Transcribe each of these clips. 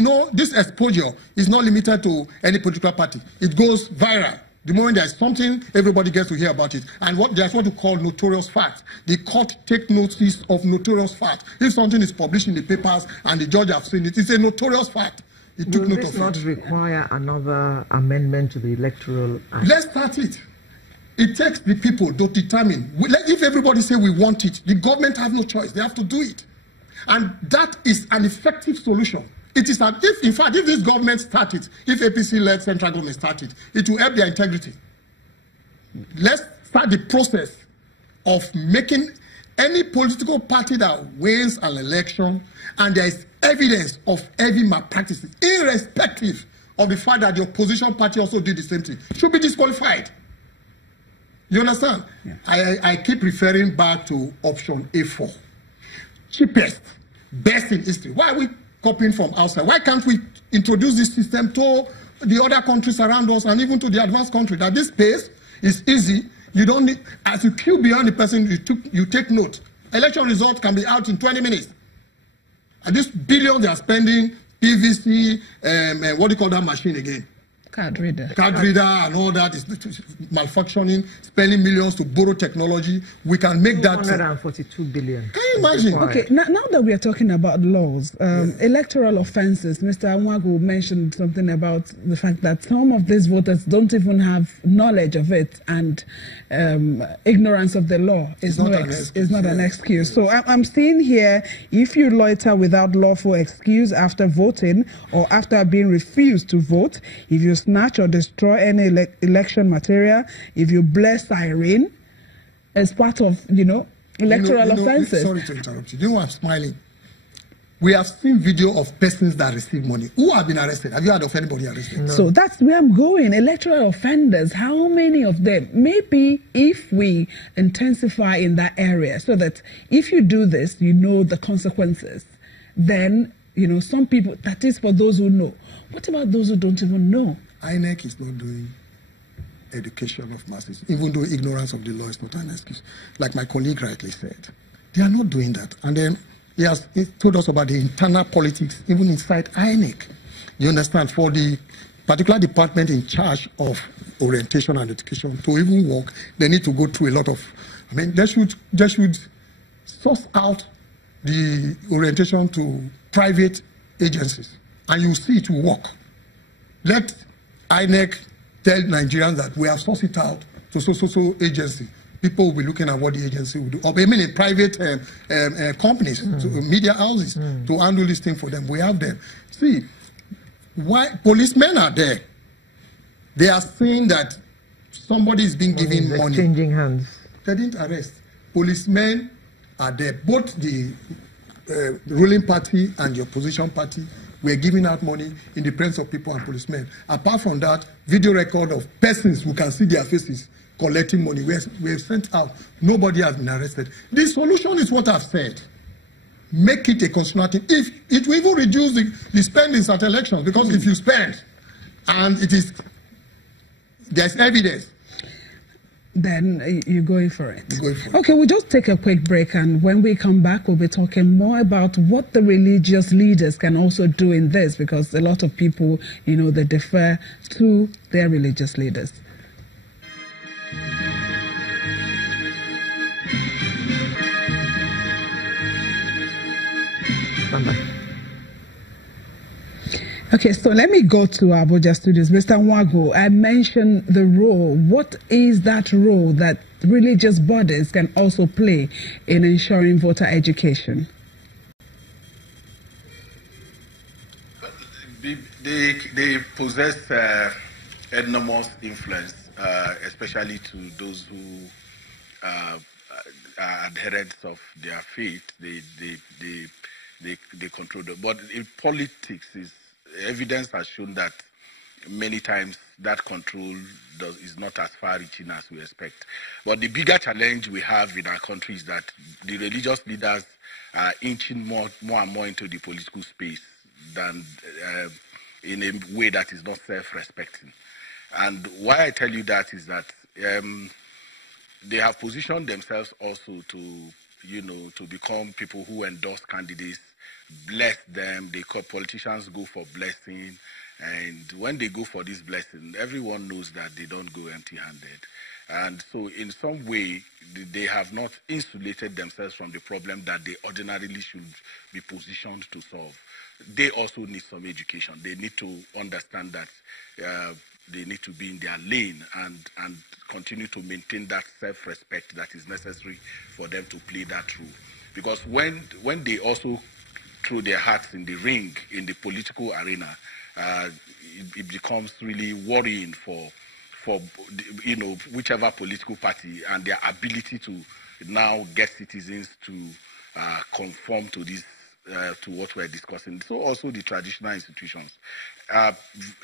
you know, this exposure is not limited to any political party. It goes viral. The moment there's something, everybody gets to hear about it. And there's what you call notorious facts. The court take notice of notorious facts. If something is published in the papers and the judge has seen it, it's a notorious fact. It took note of it. Will this not require another amendment to the Electoral Act? Let's start it. It takes the people to determine. If everybody say we want it, the government has no choice. They have to do it. And that is an effective solution. It is in fact, if this government started, if APC-led central government started, it will help their integrity. Let's start the process of making any political party that wins an election and there is evidence of heavy malpractices, irrespective of the fact that the opposition party also did the same thing, should be disqualified. You understand? Yeah. I keep referring back to option A4. Cheapest, best in history. Why are we copying from outside? Why can't we introduce this system to the other countries around us and even to the advanced country? That this pace is easy. You don't need, as you queue behind the person, you take note. Election results can be out in 20 minutes. And this billion they are spending, PVC, what do you call that machine again? Card reader. Card reader and all that is malfunctioning, spending millions to borrow technology. We can make that. 142 billion. Can you imagine? Okay, now that we are talking about laws, electoral offenses, Mr. Anwagu mentioned something about the fact that some of these voters don't even have knowledge of it, and ignorance of the law is not an excuse. So I'm seeing here, if you loiter without lawful excuse after voting or after being refused to vote, if you snatch or destroy any election material, if you bless siren as part of, electoral offenses. Sorry to interrupt you. You know why I'm smiling? We have seen video of persons that receive money who have been arrested. Have you heard of anybody arrested? No. So that's where I'm going. Electoral offenders, how many of them? Maybe if we intensify in that area so that if you do this, you know the consequences, then, some people, that is for those who know. What about those who don't even know? INEC is not doing education of masses, even though ignorance of the law is not an excuse. Like my colleague rightly said, they are not doing that. And then he told us about the internal politics, even inside INEC. You understand? For the particular department in charge of orientation and education to even work, they need to go through a lot of. They should source out the orientation to private agencies, and you see it will work. Let INEC tell Nigerians that we have sourced it out to so agency. People will be looking at what the agency will do. Or private companies, media houses, to handle this thing for them. We have them. See, why policemen are there? They are saying that somebody is being given money. Exchanging hands. They didn't arrest. Policemen are there. Both the ruling party and the opposition party were giving out money in the presence of people and policemen. Apart from that, video record of persons who can see their faces collecting money were sent out. Nobody has been arrested. The solution is what I've said. Make it a constitutional thing. If it will even reduce the spendings at elections, because if you spend and there's evidence, then you're going for it. Okay, we'll just take a quick break, and when we come back, we'll be talking more about what the religious leaders can also do in this, because a lot of people, they defer to their religious leaders. Okay, so let me go to Abuja Studios. Mr. Nwagu, I mentioned the role. What is that role that religious bodies can also play in ensuring voter education? They possess enormous influence, especially to those who are adherents of their faith. They control them. But in politics, evidence has shown that many times that control is not as far-reaching as we expect. But the bigger challenge we have in our country is that the religious leaders are inching more and more into the political space than in a way that is not self-respecting. And why I tell you that is that they have positioned themselves also to become people who endorse candidates bless them. Politicians go for blessing. And when they go for this blessing, everyone knows that they don't go empty-handed. And so in some way, they have not insulated themselves from the problem that they ordinarily should be positioned to solve. They also need some education. They need to understand that they need to be in their lane and continue to maintain that self-respect that is necessary for them to play that role. Because when they also throw their hearts in the ring, in the political arena, it becomes really worrying for whichever political party and their ability to now get citizens to conform to this to what we're discussing. So also the traditional institutions.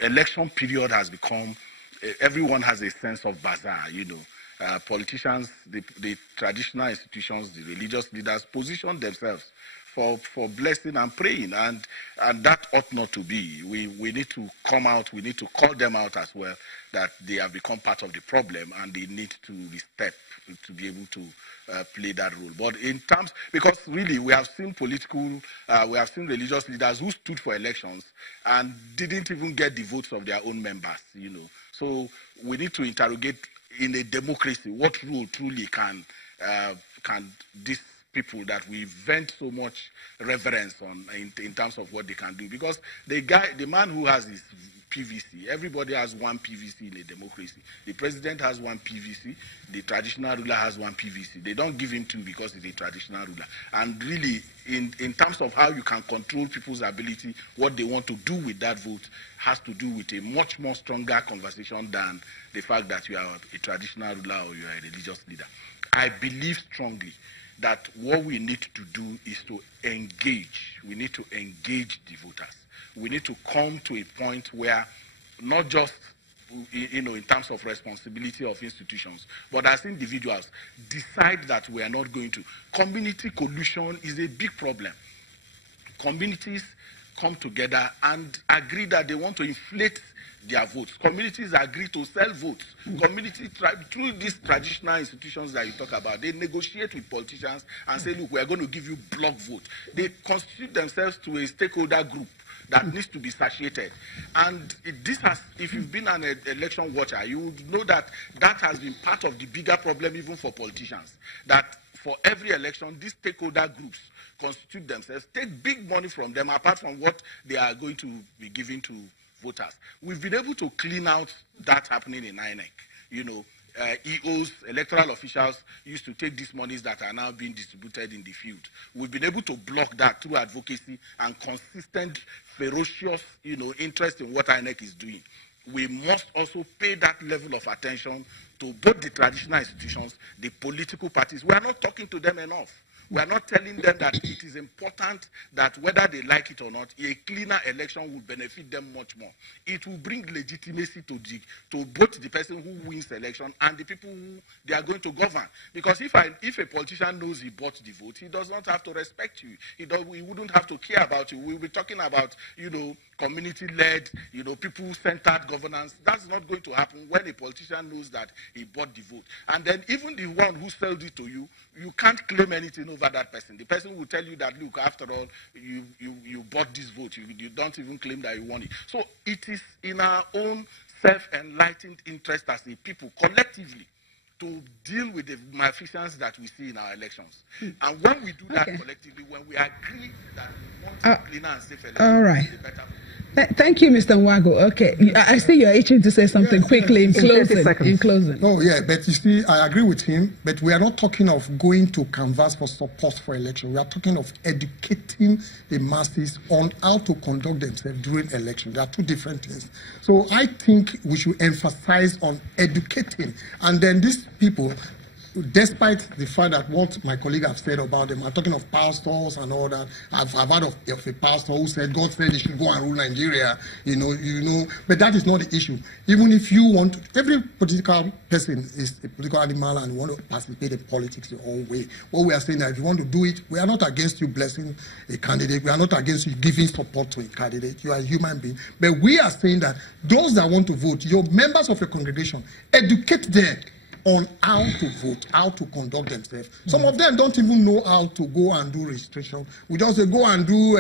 Election period has become, everyone has a sense of bazaar, politicians, the traditional institutions, the religious leaders position themselves for blessing and praying, and that ought not to be. We need to come out, we need to call them out as well, that they have become part of the problem and they need to step to be able to play that role. But in terms, because really we have seen religious leaders who stood for elections and didn't even get the votes of their own members, So we need to interrogate in a democracy what role truly can this people that we vent so much reverence on in terms of what they can do. Because the man who has his PVC, everybody has one PVC in a democracy. The president has one PVC, the traditional ruler has one PVC. They don't give him two because he's a traditional ruler. And really, in terms of how you can control people's ability, what they want to do with that vote has to do with a much more stronger conversation than the fact that you are a traditional ruler or you are a religious leader. I believe strongly that what we need to do is to engage. We need to engage the voters. We need to come to a point where not just, in terms of responsibility of institutions, but as individuals, decide that we are not going to. Community collusion is a big problem. Communities come together and agree that they want to inflate their votes. Communities agree to sell votes. Communities, through these traditional institutions that you talk about, they negotiate with politicians and say, look, we are going to give you block vote. They constitute themselves to a stakeholder group that needs to be satiated. And if you've been an election watcher, you would know that has been part of the bigger problem even for politicians. That for every election, these stakeholder groups constitute themselves, take big money from them apart from what they are going to be giving to voters. We've been able to clean out that happening in INEC. EOs, electoral officials, used to take these monies that are now being distributed in the field. We've been able to block that through advocacy and consistent, ferocious, interest in what INEC is doing. We must also pay that level of attention to both the traditional institutions, the political parties. We are not talking to them enough. We are not telling them that it is important that whether they like it or not, a cleaner election will benefit them much more. It will bring legitimacy to both the person who wins the election and the people who they are going to govern. Because if a politician knows he bought the vote, he does not have to respect you. He wouldn't have to care about you. We'll be talking about, community-led, people-centered governance. That's not going to happen when a politician knows that he bought the vote. And then even the one who sold it to you, you can't claim anything over that person. The person will tell you that, look, after all, you bought this vote. You don't even claim that you won it. So it is in our own self-enlightened interest as a people, collectively, to deal with the malfeasance that we see in our elections. And when we do that collectively, when we agree that we want a cleaner and safe election, all right. it's a better. Thank you, Mr. Nwago. Okay, I see you're itching to say something quickly in closing. Oh, yeah, but you see, I agree with him, but we are not talking of going to canvass for support for election. We are talking of educating the masses on how to conduct themselves during election. There are two different things. So I think we should emphasize on educating. And then these people, despite the fact that what my colleague have said about them, I'm talking of pastors and all that. I've heard of a pastor who said God said he should go and rule Nigeria, but that is not the issue. Even if you want, every political person is a political animal and want to participate in politics your own way. What we are saying that if you want to do it, we are not against you blessing a candidate. We are not against you giving support to a candidate. You are a human being. But we are saying that those that want to vote, your members of your congregation, educate them on how to vote, how to conduct themselves. Some of them don't even know how to go and do registration. We just say go and do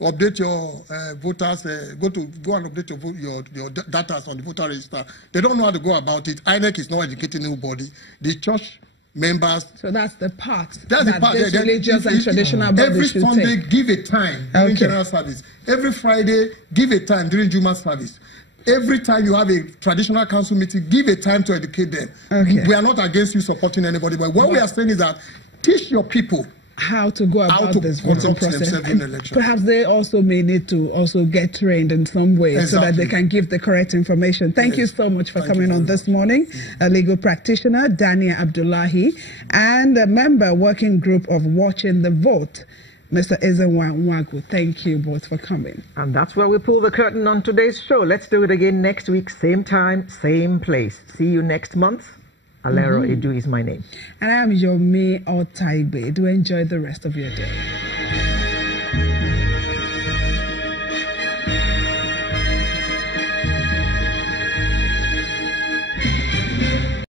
update your voters, go and update your data on the voter register. They don't know how to go about it. INEC is not educating anybody. The church members. So that's the part. That's the part. This religious and traditional body every should Sunday, take. give a time during general service. Every Friday, give a time during Juma service. Every time you have a traditional council meeting, give a time to educate them. Okay. We are not against you supporting anybody, but what we are saying is that teach your people how to go about this voting process. Perhaps they also may need to also get trained in some way so that they can give the correct information. Thank you so much for coming on this morning. A legal practitioner, Dania Abdullahi, and a member working group of Watching the Vote, Mr. Ezenwa Nwagu. Thank you both for coming. And that's where we pull the curtain on today's show. Let's do it again next week, same time, same place. See you next month. Alero Edu is my name. And I am Yomi Otaibe. Do enjoy the rest of your day.